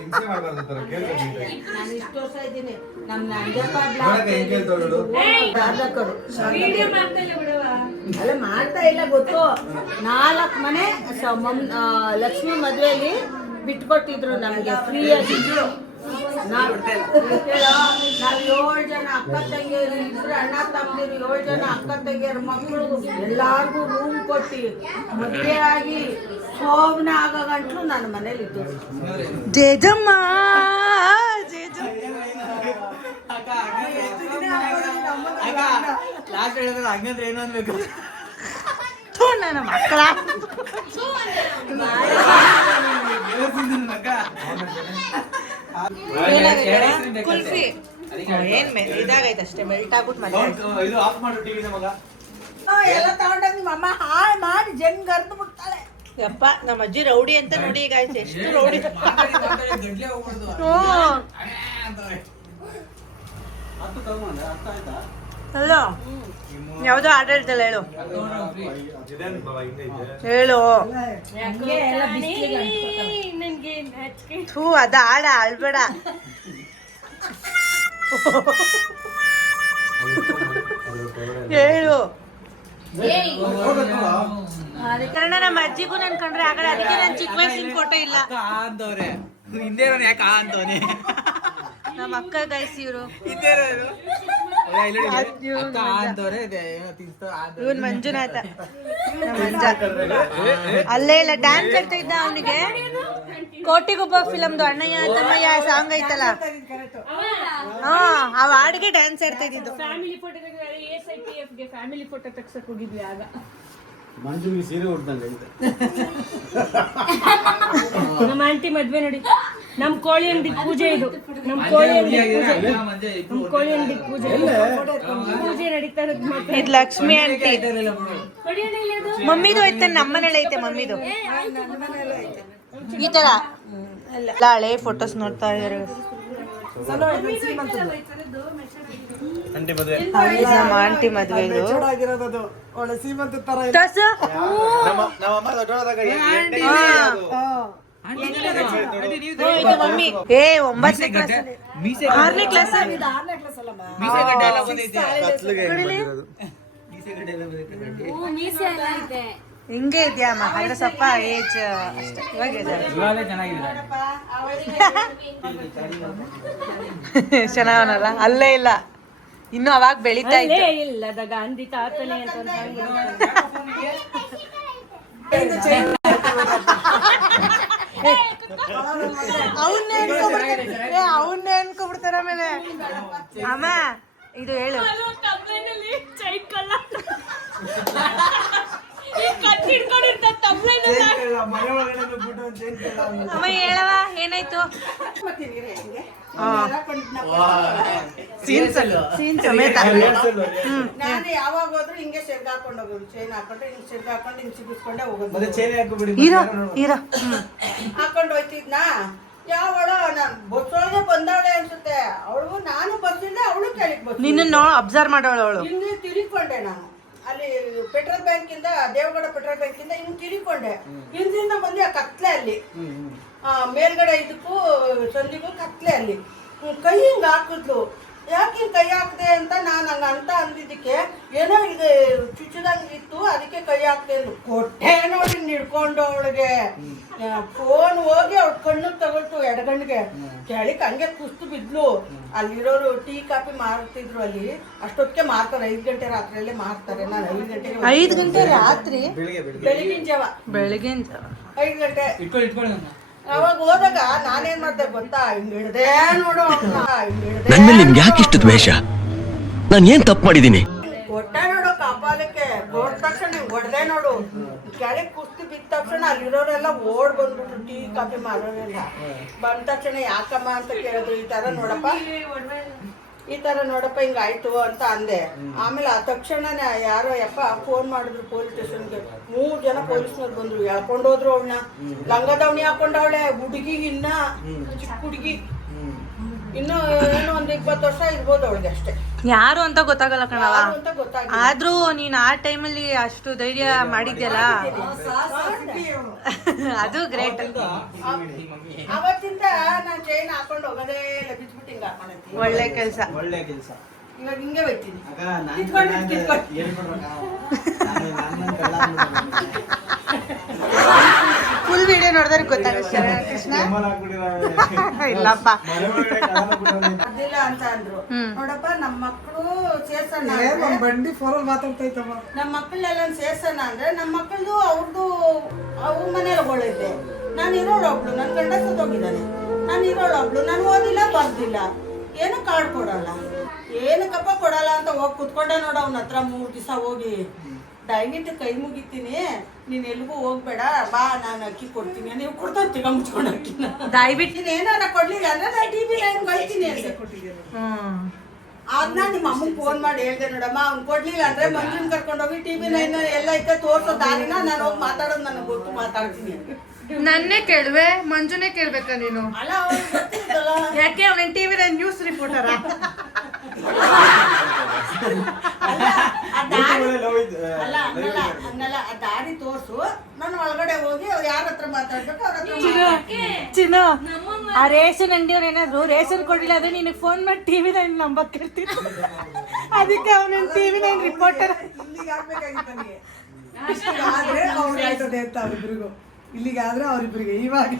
ಹಿಂಸೆ ಮಾಡ್ಬಾರ್ದು ತರ ಕೇಳ್ಬೇಕು. ನಾನು ಇಷ್ಟು ವರ್ಷ ಇದ್ದೀನಿ ನಮ್ಮ ನಂಜಪ್ಪ ನೋಡಕ್ಕೆ ಹೆಂಗ್ ಕೇಳ್ತಾವ್ ನೋಡು. ಸಾಧಕರು ವಿಡಿಯೋ ಮಾಡ್ತಾ ಇಲ್ಲ ಬಿಡವ. ಅಲ್ಲ ಮಾಡ್ತಾ ಇಲ್ಲ ಗೊತ್ತು 4 ಮನೆ ಲಕ್ಷ್ಮಿ ಮದುವೆಯಲ್ಲಿ ಬಿಟ್ಕೊಟ್ಟಿದ್ರು ನಮಗೆ ಫ್ರೀಯಾಗಿ. ನಾವು 7 ಜನ ಅಕ್ಕ ತಂಗಿಯರು ಇದ್ರು, ಅಣ್ಣ ತಮ್ಮದಿರು 7 ಜನ ಅಕ್ಕ ತಂಗಿಯರು ಮಕ್ಕಳು ಎಲ್ಲಾರ್ಗೂ ರೂಮ್ ಕೊಟ್ಟು ಮದುವೆ ಆಗಿ ಶೋಭನ ಆಗೋ ಗಂಟ್ಲು ನನ್ನ ಮನೇಲಿ ಇದ್ದು. ಜೇಜಮ್ಮ ಲಾಸ್ಟ್ ಹೇಳಿದ್ರೆ ಹಂಗಂದ್ರೆ ಏನು ಅನ್ಬೇಕು. ನನ್ನ ಮಕ್ಕಳ ಕುಲ್ಫಿ ಏನ್ ಇದಾಗೈತೆ ಅಷ್ಟೇ, ಮೆಲ್ಟ್ ಆಗ್ಬಿಟ್ಟು ಮತ್ತೆ ಇದು ಆಫ್ ಮಾಡು ಟಿವಿನ ಮಗ. ಎಲ್ಲ ತಗೊಂಡಾಗ ನಿಮ್ಮ ಅಮ್ಮ ಹಾಳು ಮಾಡಿ ಜಂಗ್ ಅರ್ದು ಬಿಡ್ತಾಳೆ. ಯಪ್ಪ ನಮ್ಮ ಅಜ್ಜಿ ರೌಡಿ ಅಂತ ನೋಡಿ ಈಗ ಆಯ್ತು, ಎಷ್ಟು ರೌಡಿ. ಗಡ್ಲೆ ಹೋಗ್ಬಾರ್ದು. ಅಲ್ಲ ಯಾವ್ದೋ ಆರ್ಡರ್ ಹೇಳ್ತಲ್ಲ, ಹೇಳು ಇದೇನ್ ಬಾಬಾ ಹಿಂದೆ ಇದೆ. ಹೇಳು. ಹಂಗೆ ಎಲ್ಲ ಬಿಸ್ಲಿಗೆ ಅಂಟ್ಕೊತಾವೆ. ನನ್ಗೆ ನಾಚಿಕೆ. ಥೂ ಅದ ಆಡ ಅಳ್ಬೇಡ. ಹೇಳು. ಕಾರಣ ನಮ್ಮ ಅಜ್ಜಿಗೂ ನನ್ ಕಂಡ್ರೆ ಆಗಲ್ಲ, ಅದಕ್ಕೆ ನನ್ ಚಿಕ್ಕ ವಯಸ್ಸಿನ ಫೋಟೋ ಇಲ್ಲ. ಅಕ್ಕ ಅಂತವ್ರೆ ಹಿಂದೆ ನಾನು ಯಾಕೆ ಅಂತವನೆ ನಮ್ಮ ಅಕ್ಕ ಗೈಸ್ ಇವ್ರು, ಹಿಂದೆ ಅಕ್ಕ ಅಂತವ್ರೆ ಇವನ್ ಮಂಜುನಾಥ ನಮ್ಮ ಅಜ್ಜ. ಅಲ್ಲೇ ಇಲ್ಲ ಡ್ಯಾನ್ಸ್ ಆಡ್ತಾ ಇದ್ದ ಅವನಿಗೆ. ಕೋಟಿಗೊಬ್ಬ ಫಿಲಮ್ದು ಅಣ್ಣಯ್ಯ ತಮ್ಮಯ್ಯ ಸಾಂಗ್ ಐತಲ್ಲ, ಹಾ ಆ ಹಾಡಿಗೆ ಡ್ಯಾನ್ಸ್ ಆಡ್ತಾ ಇದ್ದಿದ್ದು. ಫ್ಯಾಮಿಲಿ ಫೋಟೋ ತೆಗೆದ್ರೆ ASIPF ಗೆ ಫ್ಯಾಮಿಲಿ ಫೋಟೋ ತೆಗ್ಸಕ್ ಹೋಗಿದ್ವಿ ಆಗ. ಮಂಜುಗೆ ಸೀರೆ ಉಡ್ದಂಗೆ ಐತೆ. ನಮ್ಮ ಆಂಟಿ ಮದ್ವೆ ನೋಡಿ, ನಮ್ ಕೋಳಿ ಅಂಗಡಿ ಪೂಜೆ ಇದು, ನಮ್ ಕೋಳಿ ಅಂಗಡಿ ಪೂಜೆ, ನಮ್ ಕೋಳಿ ಅಂಗಡಿ ಪೂಜೆ ಪೂಜೆ ನಡೀತಾ ಇರೋದು ಮಾತ್ರ. ಇದು ಲಕ್ಷ್ಮಿ ಆಂಟಿ. ಹೊಡಿಯೋಣ ಇಲ್ಲಿ ಅದು. ಮಮ್ಮಿದು ಐತೆ, ನಮ್ಮನೇಲಿ ಐತೆ ಮಮ್ಮಿದು. ಈ ತರ ಎಲ್ಲ ಹಳೆ ಫೋಟೋಸ್ ನೋಡ್ತಾ ಇದಾರೆ. ಅಂಟಿ ಮದುವೆ ನಮ್ಮ ಆಂಟಿ ಮದ್ವೆ ಇದು. ತೋರ್ಸು. ನಮ್ಮಮ್ಮ ದೊಡ್ಡವರಾದಾಗ ಇದು ಮಮ್ಮಿ. 9ನೇ ಕ್ಲಾಸ್, ಮೀಸೆ 6ನೇ ಕ್ಲಾಸ್. ಮೀಸೆ ಗಡ್ಡೆ ಎಲ್ಲ ಬಂದೈತೆ. ಕತ್ಲಿಗೆ ಬಂದಿರೋದು. ಮೀಸೆ ಗಡ್ಡೆ ಎಲ್ಲ ಬಂದೈತೆ. ಮೀಸೆ ಎಲ್ಲ ಇದೆ. ಹಿಂಗೆ ಇದೆಯಮ್ಮ, ಆದ್ರೆ ಸ್ವಲ್ಪ ಏಜ್ ಅಷ್ಟೇ. ಇವಾಗ ಇವಾಗಲೇ ಚೆನ್ನಾಗಿದೆ. ಚೆನ್ನಾಗವನಲ್ಲ, ಅಲ್ಲೇ ಇಲ್ಲ ಇನ್ನು ಅವಾಗ ಬೆಳಿತಾ ಇತ್ತು. ಅಲ್ಲೇ ಇಲ್ಲದ ಗಾಂಧಿ ತಾತನೇ ಅಂತ ಒಂದು song ಇದೆ. ಅವನ್ನೇ ಅನ್ಕೊಬಿಡ್ತಾರ ಆಮೇಲೆ. ಅಮ್ಮ ಇದು ಹೇಳು. ತಮ್ಲೈನಲ್ಲಿ ಚೈನ್ ಕಳ್ಳ ಈ ಕತ್ತಿ ಹಿಡ್ಕೊಂಡಿರ್ತಾನೆ ತಮ್ಲೈನಲ್ಲಿ. ಅಮ್ಮ ಹೇಳವ ಏನಾಯ್ತು? ಸೀನ್ ಸಮೇತ. ನಾನು ಯಾವಾಗ ಹೋದ್ರು ಹಿಂಗೆ ಸೆರ್ಗ್ ಹಾಕೊಂಡು ಹೋಗೋದು, ಚೈನ್ ಹಾಕೊಂಡ್ರೆ ಹಿಂಗ್ ಸೆರ್ಗ್ ಹಾಕೊಂಡು ಹಿಂಗ್ ಸಿಗಿಸ್ಕೊಂಡೆ ಹೋಗೋದು. ಮತ್ತೆ ಚೇನೆ ಹಾಕ್ಬಿಡಿ. ಇರೋ ಇರೋ. ಹಾಕೊಂಡು ಹೋಯ್ತಿದ್ನಾ, ಯಾವಳು ನಾನು ಬಸ್ಸೊಳಗೆ ಬಂದವಳೆ ಅನ್ಸುತ್ತೆ. ಅವಳು ನಾನು ಬಸ್ಸಿಂದ ಅವಳು ಕೆಳಗೆ ಬಸ್. ನಿನ್ನ ಅಬ್ಸರ್ವ್ ಮಾಡೋಳು ಅವಳು. ಹಿಂಗೆ ತಿರುಗಿಕೊಂಡೆ ನಾನು ಅಲ್ಲಿ ಪೆಟ್ರೋಲ್ ಬ್ಯಾಂಕ್ ಇಂದ, ದೇವಗಡ ಪೆಟ್ರೋಲ್ ಬ್ಯಾಂಕ್ ಇಂದ ಹಿಂಗ್ ತಿರುಗಿಕೊಂಡೆ. ಹಿಂದಿಂದ ಬಂದು ಆ ಕತ್ಲೆ ಅಲ್ಲಿ ಮೇಲ್ಗಡೆ ಇದಕ್ಕೂ ಸಂದಿಗೂ ಕತ್ಲೆ ಅಲ್ಲಿ ಕೈ ಹಿಂಗ್ ಹಾಕಿದ್ಲು. ಯಾಕೆ ಹಿಂಗ್ ಕೈ ಹಾಕ್ದೆ ಅಂತ ನಾನು ಹಂಗ ಅಂತ ಅಂದಿದ್ದಕ್ಕೆ ಏನೋ ಇದು ಚುಚ್ಚದಂಗೆ ಇತ್ತು, ಅದಕ್ಕೆ ಕೈ ಹಾಕ್ದೆ ಅಂದ್ರು. ಕೊಟ್ಟೆ ನೋಡಿ ಹಿಡ್ಕೊಂಡು ಅವಳಿಗೆ ಫೋನ್ ಹೋಗಿ ಅವ್ಳ ಕಣ್ಣು ತಗೊಳ್ತು, ಎಡಗಣ್ಣಿಗೆ ಕೆಳಗೆ ಹಂಗೆ ಕುಸ್ತು ಬಿದ್ಲು. ಅಲ್ಲಿರೋರು ಟೀ ಕಾಫಿ ಮಾರ್ತಿದ್ರು, ಅಲ್ಲಿ ಅಷ್ಟೊತ್ತಿಗೆ ಮಾರ್ತಾರೆ, 5 ಗಂಟೆ ರಾತ್ರಿಯಲ್ಲೇ ಮಾರ್ತಾರೆ. ನಾನು 5 ಗಂಟೆಗೆ 5 ಗಂಟೆ ರಾತ್ರಿ ಬೆಳಗಿನ ಜಾವ, ಬೆಳಗಿನ ಜಾವ 5 ಗಂಟೆ ಇಟ್ಕೊಳ್ಳಿ ನನ್ನ ಅವಾಗ ಹೋದಾಗ ನಾನೇನ್ ಮಾಡ್ದೆ ಗೊತ್ತಾ, ಹಿಂಗ್ ಹಿಡ್ದೆ ನೋಡು ಅವ್ನ, ಹಿಂಗ್ ಹಿಡ್ದೆ ನನ್ ಮೇಲೆ ನಿಮ್ಗೆ ಯಾಕೆ ಇಷ್ಟು ದ್ವೇಷ? ನಾನು ಏನ್ ತಪ್ಪು ಮಾಡಿದ್ದೀನಿ? ಕೊಟ್ಟ ನೋಡು ಕಾಪಾಲಕ್ಕೆ, ಕೊಟ್ಟ ತಕ್ಷಣ ಹಿಂಗ್ ಹೊಡ್ದೆ ನೋಡು, ಕೆಳಗೆ ಕುಸ್ತಿ ಬಿದ್ದ ತಕ್ಷಣ ಅಲ್ಲಿರೋರೆಲ್ಲ ಓಡ್ ಬಂದ್ಬಿಟ್ರು, ಟೀ ಕಾಫಿ ಮಾಡೋರೆಲ್ಲ ಬಂದ ತಕ್ಷಣ ಯಾಕಮ್ಮ ಅಂತ ಕೇಳಿದ್ರು, ಈ ತರ ನೋಡಪ್ಪ ಹಿಂಗಾಯ್ತು ಅಂತ ಅಂದೆ. ಆಮೇಲೆ ಆ ತಕ್ಷಣನೇ ಯಾರೋ ಫೋನ್ ಮಾಡಿದ್ರು ಪೊಲೀಸ್ ಸ್ಟೇಷನ್ಗೆ. 3 ಜನ ಪೊಲೀಸ್ನವ್ರು ಬಂದ್ರು, ಎಳ್ಕೊಂಡೋದ್ರು ಅವಳನ್ನ. ಲಂಗ ದಾವಣಿ ಹಾಕೊಂಡವಳೆ ಹುಡುಗಿ, ಇನ್ನ ಚಿಕ್ಕ ಹುಡುಗಿ, ಇನ್ನು ಏನೋ 20 ವರ್ಷ ಇರ್ಬೋದು ಅವಳಿಗೆ ಅಷ್ಟೇ. ಯಾರು ಅಂತ ಗೊತ್ತಾಗಲ್ಲ ಕಣವ. ಯಾರು ಅಂತ ಗೊತ್ತಾಗಿಲ್ಲ. ಆದ್ರೂ ನೀನ್ ಆ ಟೈಮಲ್ಲಿ ಅಷ್ಟು ಧೈರ್ಯ ಮಾಡಿದ್ಯಲ್ಲ, ಅದು ಗ್ರೇಟ್. ಅವತ್ತಿಂದ ನಾನು ಚೈನ್ ಹಾಕೊಂಡು ಹೋಗೋದೇ ಇಲ್ಲ, ಬಿಚ್ಬಿಟ್ಟು ಹಿಂಗ ಹಾಕೊಂಡಿರ್ತೀನಿ. ಒಳ್ಳೆ ಕೆಲಸ. ಒಳ್ಳೆ ಕೆಲಸ. ಇವಾಗ ಹಿಂಗೆ ಹೋಗ್ತೀನಿ. ಫುಲ್ ವಿಡಿಯೋ ನೋಡಿದ್ರೆ ಗೊತ್ತಾಗುತ್ತೆ ಕೃಷ್ಣ. ಇಲ್ಲಪ್ಪ, ಅದಿಲ್ಲ ಅಂತ ಅಂದ್ರು. ನೋಡಪ್ಪ, ನಮ್ಮ ಮಕ್ಕಳು ಸೇರ್ಸೋಣ ಬಂಡಿ ಫೋನಲ್ಲಿ ಮಾತಾಡ್ತೈತಮ್ಮ, ನಮ್ಮ ಮಕ್ಕಳೆಲ್ಲ ಸೇರ್ಸೋಣ ಅಂದ್ರೆ ನಮ್ಮ ಮಕ್ಕಳದು ಅವ್ರದ್ದು ಅವ್ರ ಮನೇಲಿದೆ. ನಾನು ಇರೋಳೊಬ್ಳು, ನನ್ನ ಗಂಡ ಸತ್ತೋಗಿದ್ದಾನೆ. ನಾನು ಇರೋಳೊಬ್ಳು, ನಾನು ಓದಿಲ್ಲ ಬರ್ದಿಲ್ಲ, ಏನು ಕಾರ್ಡ್ ಕೊಡಲ್ಲ, ಏನಕ್ಕಪ್ಪ ಕೊಡಲ್ಲ ಅಂತ ಹೋಗಿ ಕುತ್ಕೊಂಡೆ ನೋಡ ಅವನ ಹತ್ರ 3 ದಿವಸ ಹೋಗಿ. ದಯವಿಟ್ಟು ಕೈ ಮುಗಿತೀನಿ, ನೀನ್ ಎಲ್ಗೂ ಹೋಗ್ಬೇಡ, ಬಾ ನಾನು ಅಕ್ಕಿ ಕೊಡ್ತೀನಿ, ನೀವು ಕೊಡ್ತಾ ಮುಚ್ಕೊಂಡು ಅಕ್ಕಿನ. ದಯವಿಟ್ಟು ನೀನ್ ಏನಾರ ಕೊಡ್ಲಿಲ್ಲ ಅಂದ್ರೆ ನಾನು TV ಲೈನ್ ಬೈತೀನಿ ಅಂತ ಕೊಟ್ಟಿದ್ದೀನಿ. ಅದನ್ನ ನಿಮ್ಮ ಅಮ್ಮಂಗೆ ಫೋನ್ ಮಾಡಿ ಹೇಳ್ದೆ ನೋಡಮ್ಮ, ಅವ್ನು ಕೊಡ್ಲಿಲ್ಲ ಅಂದ್ರೆ ಮಂಜುನ್ ಕರ್ಕೊಂಡೋಗಿ TV ಲೈನ್ ಎಲ್ಲ ಐತೆ ತೋರ್ಸೋ ದಾರಿನ ನಾನು ಹೋಗಿ ಮಾತಾಡೋದು ನನಗೆ ಗೊತ್ತು, ಮಾತಾಡ್ತೀನಿ. ನನ್ನೇ ಕೇಳುವೆ, ಮಂಜುನೇ ಕೇಳ್ಬೇಕಾ ನೀನು? ಅಲ್ಲ ಅವ್ನಿಗೆ ಗೊತ್ತಿರ್ತಲ್ಲ. ಯಾಕೆ ಅವನ ಟಿವಿ ನ್ಯೂಸ್ ರಿಪೋರ್ಟರ? ಹಂಗಲ್ಲ, ಆ ದಾರಿ ತೋರ್ಸು, ನಾನು ಒಳಗಡೆ ಹೋಗಿ ಅವ್ರು ಯಾರ ಹತ್ರ ಮಾತಾಡ್ಬೇಕು ಅವ್ರ ಹತ್ರ. ಚಿನ್ನು, ಆ ರೇಷನ್ ಅಂಗಡಿಯವ್ರು ಏನಾದ್ರು ರೇಷನ್ ಕೊಡ್ಲಿಲ್ಲ ಅಂದ್ರೆ ನಿನಗೆ ಫೋನ್ ಮಾಡಿ TV ನೈನ್ ನಂಬರ್ ಕೇಳ್ತೀನಿ. ಅದಕ್ಕೆ ಅವನ TV ನೈನ್ ರಿಪೋರ್ಟರ್. ಇಲ್ಲಿಗಾದ್ರೆ ಅವ್ರಿಬ್ರಿಗೆ ಇವಾಗ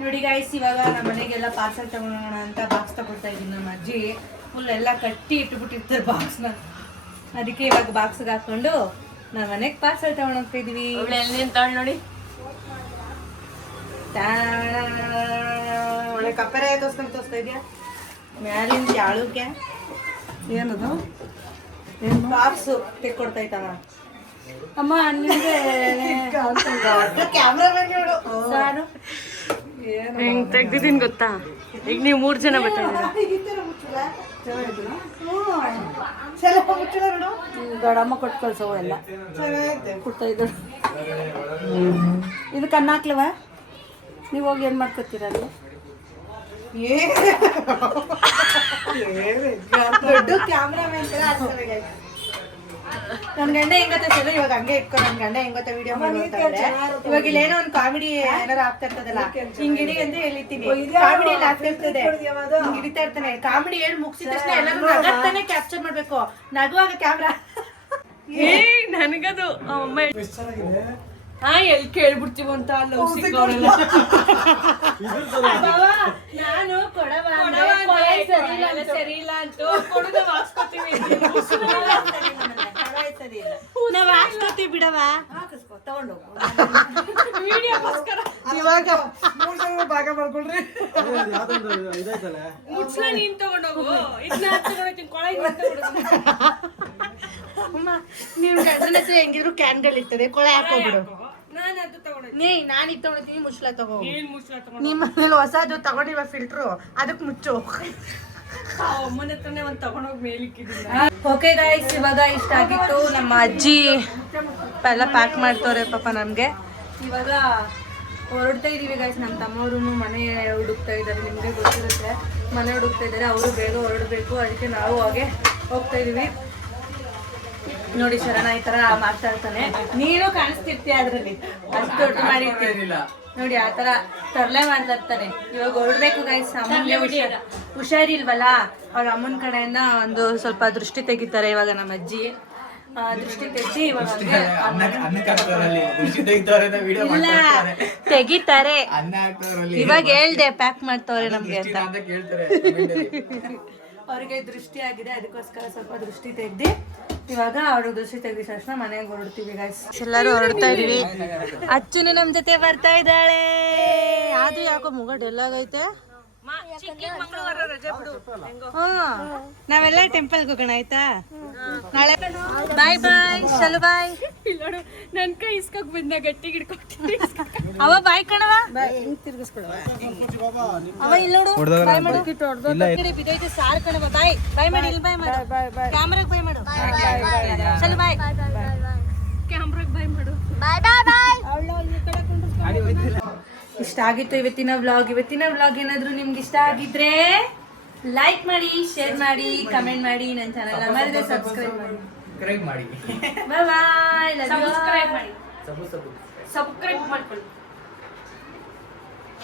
ನೋಡಿ ಗೈಸ್, ಇವಾಗ ನಮ್ಮ ಮನೆಗೆಲ್ಲ ಪಾರ್ಸಲ್ ತಗೊಳೋಣ ಅಂತ ಬಾಕ್ಸ್ ತಗೊಳ್ತಾ ಇದೀನಿ. ನಮ್ಮ ಅಜ್ಜಿ ಫುಲ್ ಎಲ್ಲ ಕಟ್ಟಿ ಇಟ್ಬಿಟ್ಟಿರ್ತಾರೆ ಬಾಕ್ಸ್ನ. ಅದಕ್ಕೆ ಇವಾಗ ಬಾಕ್ಸ್ಗೆ ಹಾಕೊಂಡು ನಮ್ಮ ಮನೆಗೆ ಪಾರ್ಸಲ್ ತಗೊಂಡೋಗ್ತಾ ಇದೀವಿ. ನೋಡಿ, ಒಳ್ಳೆ ಕಪ್ಪರೆ ತೋರಿಸ್ತಾ ಇದೆಯಾ? ಮ್ಯಾಲಿನ ಯಾಳುಗೆ ಏನದು ಬಾಕ್ಸು ತೆಕ್ಕೊಡ್ತಾ ಇತ್ತವ. ಅಮ್ಮ ನಿಮಗೆ ಸಾರು ಹೆಂಗ್ ತೆಗ್ದಿದ್ದೀನಿ ಗೊತ್ತಾ? ಈಗ ನೀವು 3 ಜನ ಬರ್ತಾ ದೊಡ್ಡಮ್ಮ ಕೊಟ್ಟು ಕಳ್ಸವ ಎಲ್ಲ ಕೊಡ್ತಾ ಇದ್ರು. ಇದು ಕಣ್ಣಾಕ್ಲವ, ನೀವು ಹೋಗಿ ಏನು ಮಾಡ್ಕೊತೀರ ಅಲ್ಲಿ? ದೊಡ್ಡ ಕ್ಯಾಮ್ರಾಮನ್ ನನ್ ಗಂಡ ಹೆಂಗತ್ತೆ ಸರ್, ಇವಾಗ ಹಂಗೆ ಇಟ್ಕೊ. ನನ್ ಗಂಡ ಹೆಂಗತ್ತೆ ವಿಡಿಯೋ ಮಾಡ್ತಾರೆ. ಇವಾಗ ಇಲ್ಲಿ ಏನೋ ಒಂದು ಕಾಮಿಡಿ ಏನಾರು ಆಗ್ತಾ ಇರ್ತದಲ್ಲ, ಹಿಂಗ್ ಹಿಡಿ ಅಂತ ಹೇಳಿತೀನಿ. ಕಾಮಿಡಿ ಎಲ್ಲ ಆಗ್ತಾ ಇರ್ತದೆ, ಹಿಂಗ್ ಹಿಡಿತಾ ಇರ್ತಾನೆ. ಕಾಮಿಡಿ ಹೇಳಿ ಮುಗಿಸಿದ ತಕ್ಷಣ ಎಲ್ಲರೂ ನಗತ್ತಾನೆ ಕ್ಯಾಪ್ಚರ್ ಮಾಡ್ಬೇಕು. ನಗುವಾಗ ಕ್ಯಾಮ್ರಾ ನನಗದು ಎಲ್ಲಿ ಕೇಳ್ಬಿಡ್ತೀವ ಅಂತ ಲವ್ ಸಿಕ್ಕವರೆಲ್ಲ. ನಾನು ಕೊಡವ ಸರಿ ಇಲ್ಲ ಅಂತ ಕೊಡುದ ವಾಸ್ಕೊತೀವಿ. ನಾವ್ ಹಾಕ್ಸ್ಕೊತೀವಿ ಬಿಡವ, ತಗೊಂಡೋಗು. ವಿಡಿಯೋಗೋಸ್ಕರ ಇವಾಗ ಭಾಗ ಮಾಡ್ಕೊಳ್ರಿ. ಇದೈತಲ್ಲ ಮುಚ್ಚಲ ನೀನ್ ತಗೊಂಡೋಗು, ಇದನ್ನ ತಗೊಂಡೋಗ್ತೀನಿ, ಕೊಳ ಅಮ್ಮ ನೀವ್ ಗಂಡನ ಹತ್ರ ಹೆಂಗಿದ್ರು ಕ್ಯಾನ್ಗಳು ಇರ್ತದೆ, ಕೊಳೆ ಹಾಕೋಬಿಡು. ನಾನು ಅದು ತಗೊಂಡಿದ್ದೀನಿ. ನಾನು ಇದು ತಗೊಂಡಿದ್ದೀನಿ, ಮುಚ್ಚಲ ತಗೋ. ಏನ್ ಮುಚ್ಚಲ ತಗೊಂಡು ನಿಮ್ಮ ಮನೇಲಿ ಹೊಸದು ತಗೊಂಡಿವ ಫಿಲ್ಟ್ರು, ಅದಕ್ಕೆ ಮುಚ್ಚು. ಅಮ್ಮನ ಹತ್ರನೇ ಒಂದು ತಗೊಂಡೋಗಿ ಮೇಲಿಕ್ಕಿದ್ದೀನಿ. ಓಕೆ ಗೈಸ್, ಇವಾಗ ಇಷ್ಟ ಆಗಿತ್ತು. ನಮ್ಮ ಅಜ್ಜಿ ಎಲ್ಲ ಪ್ಯಾಕ್ ಮಾಡ್ತವ್ರೆ ಪಾಪ ನಮಗೆ. ಇವಾಗ ಹೊರಡ್ತಾ ಇದೀವಿ ಗೈಸ್. ನಮ್ಮ ತಮ್ಮವರು ಮನೆ ಹುಡುಕ್ತಾ ಇದ್ದಾರೆ, ನಿಮಗೆ ಗೊತ್ತಿರುತ್ತೆ. ಮನೆ ಹುಡುಕ್ತಾ ಇದ್ದಾರೆ, ಅವರು ಬೇಗ ಹೊರಡಬೇಕು, ಅದಕ್ಕೆ ನಾವು ಹಾಗೆ ಹೋಗ್ತಾ ಇದೀವಿ. ನೋಡಿ ಶರಣ ಈ ತರ ಮಾಡ್ತಾ ಇರ್ತಾನೆ, ನೀನು ಕಾಣಿಸ್ತಿರ್ತೀಯ ಅದ್ರಲ್ಲಿ, ಅಷ್ಟು ದೊಡ್ಡ ಮಾಡಿರ್ತೀವಿ ನೋಡಿ. ಆ ತರ ತರಲೆ ಮಾಡ್ತಾ ಇರ್ತಾನೆ. ಇವಾಗ ಹೊರಡ್ಬೇಕು ಗೈಸ್. ಅಮ್ಮನಿಗೆ ಹುಷಾರಿಲ್ವಲ್ಲ, ಅವ್ರ ಅಮ್ಮನ ಕಡೆಯಿಂದ ಒಂದು ಸ್ವಲ್ಪ ದೃಷ್ಟಿ ತೆಗಿತಾರೆ ಇವಾಗ ನಮ್ಮ ಅಜ್ಜಿ. ದೃಷ್ಟಿ ತೆಗ್ದಿ ಇವಾಗ ಇಲ್ಲ ತೆಗಿತಾರೆ. ಇವಾಗ ಹೇಳ್ದೆ ಪ್ಯಾಕ್ ಮಾಡ್ತವ್ರೆ ನಮ್ಗೆ ಅಂತ. ಅವ್ರಿಗೆ ದೃಷ್ಟಿ ಆಗಿದೆ, ಅದಕ್ಕೋಸ್ಕರ ಸ್ವಲ್ಪ ದೃಷ್ಟಿ ತೆಗ್ದಿ ಇವಾಗ ಅವ್ರಿಗೆ ದೃಷ್ಟಿ ತೆಗ್ದಿದ ತಕ್ಷಣ ಮನೆಗೆ ಹೊರಡ್ತೀವಿ ಗೈಸ್. ಎಲ್ಲರೂ ಹೊರಡ್ತಾ ಇದೀವಿ. ಅಚ್ಚುನು ನಮ್ ಜೊತೆ ಬರ್ತಾ ಇದ್ದಾಳೆ. ಆದ್ರೂ ಯಾಕೋ ಮುಗ ಡಲ್ ಆಗೈತೆ. ನಾವೆಲ್ಲ ಟೆಂಪಲ್ಗೆ ಹೋಗೋಣ ಆಯ್ತಾ ನಾಳೆ. ಬಾಯ್ ಬಾಯ್ ಶಲು ಬಾಯ್. ನೋಡು ನನ್ ಕೈ ಇಸ್ಕಕ್ ಬಂದ ಗಟ್ಟಿ ಹಿಡ್ಕೊಟ್ಟಿನಿ. ಅವ ಬಾಯ್ ಕಣವ ಅವ ಇಲ್ಲ ನೋಡು ಬಾಯ್ ಮಾಡು. ಬಿದ್ದೈತೆ ಸಾರ್ ಕಣವ. ಬಾಯ್ ಬಾಯ್ ಮಾಡಿ. ಇಲ್ಲಿ ಬಾಯ್ ಮಾಡು. ಕ್ಯಾಮ್ರಾಗ್ ಬಾಯ್ ಮಾಡು. ಶಲು ಬಾಯ್. ಕ್ಯಾಮ್ರಾಗ್ ಬಾಯ್ ಮಾಡು. ಬಾಯ್ ಬಾಯ್ ಬಾಯ್. ಇಷ್ಟ ಆಗಿತ್ತು ಇವತ್ತಿನ ವ್ಲಾಗ್. ಏನಾದ್ರು ನಿಮ್ಗೆ ಇಷ್ಟ ಆಗಿದ್ರೆ ಲೈಕ್ ಮಾಡಿ, ಶೇರ್ ಮಾಡಿ, ಕಮೆಂಟ್ ಮಾಡಿ. ನನ್ನ ಚಾನೆಲ್ ಮರಿದೆ ಸಬ್ಸ್ಕ್ರೈಬ್ ಮಾಡಿ. ಸಬ್ಸ್ಕ್ರೈಬ್ ಮಾಡಿ. ಬಾಯ್ ಬಾಯ್. ಸಬ್ಸ್ಕ್ರೈಬ್ ಮಾಡಿ. ಸಬು ಸಬ್ಸ್ಕ್ರೈಬ್ ಮಾಡ್ಕೊಳ್ಳಿ.